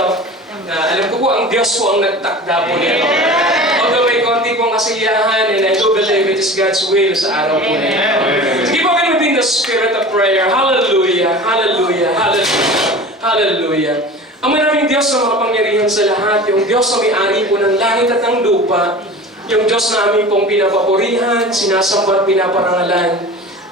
ito, na alam ko po ang Diyos po ang nagtakda po nito. Although may konti pong kasiyahan, and I do believe it is God's will sa araw po nito. Sige po kayo within the spirit of prayer. Hallelujah, hallelujah, hallelujah, hallelujah. Ang maraming Diyos na makapangyarihan sa lahat, yung Diyos na may-ari po ng langit at ng lupa, yung Diyos na aming pong pinapapurihan, sinasamba at pinaparangalan,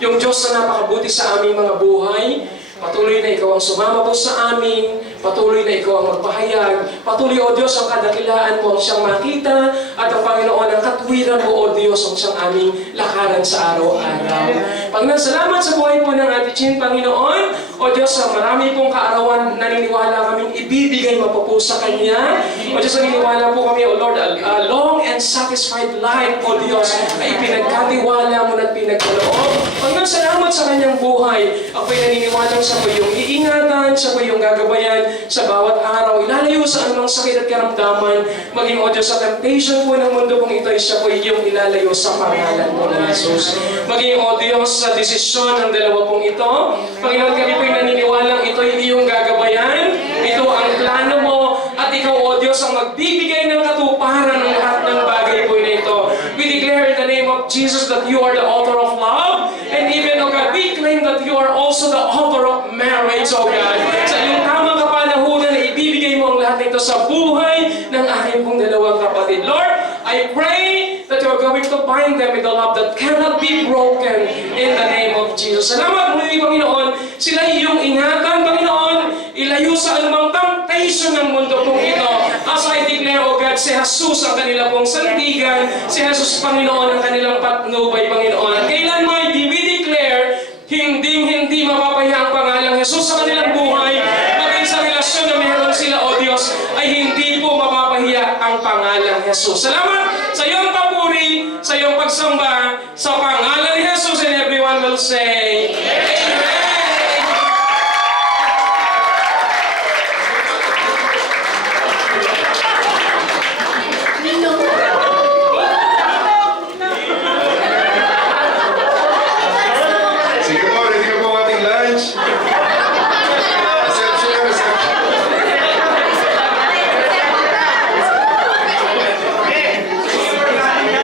yung Diyos na napakabuti sa aming mga buhay, patuloy na ikaw ang sumama po sa amin, patuloy na ikaw ang magpahayag, patuloy, O Diyos, ang kadakilaan mo ang siyang makita, at ang Panginoon, ang katwiran mo, O Diyos, ang siyang aming lakaran sa araw-araw. Panginoon, salamat sa buhay po ng Ate Chin, Panginoon. O Diyos, ang marami pong kaarawan, naniniwala kaming ibibigay mo po sa Kanya. O Diyos, naniniwala po kami, O Lord, a long and satisfied life, O Diyos, ay pinagkatiwala mo at pinagkaloob. Panginoon, salamat sa Kanyang buhay. Ako'y naniniwala sa po yung iingatan, sa po yung gagabayan sa bawat araw. Ilalayo sa anumang sakit at karamdaman. Maging, O Diyos, sa temptation po ng mundo kung ito ay siya po yung ilalayo sa pangalan po ng Jesus. Maging, O Diyos, sa desisyon ng dalawa pong ito. Panginoon, kami po'y naniniwalang ito ay iyong gagabayan. Ito ang plano mo. At ikaw, O Diyos, ang magbibigay ng katuparan ng lahat ng bagay po na ito. We declare in the name of Jesus that you are the author of love. And even, O God, we claim that you are also the author of marriage, O God. Sa iyong tamang kapanahunan na ibibigay mo ang lahat nito sa buhay ng aking pong dalawang kapatid. Lord, I pray that you are going to bind them with a love that cannot be broken in the name of Jesus. Salamat muli, Panginoon. Sila iyong ingatan, Panginoon. Ilayo sa anumang temptation ng mundo pong ito. As I declare, O God, si Jesus ang kanila pong sandigan. Si Jesus, Panginoon, ang kanilang patnubay, Panginoon. At kailanman, we declare, hindi mapapahiya ang pangalang Jesus sa kanilang buhay. Maging sa relasyon na meron sila, O Diyos, ay hindi po mapapahiya ang pangalang Jesus. Salamat sa iyong papuri, sa iyong pagsamba, sa pangalan ni Jesus, and everyone will say, Amen.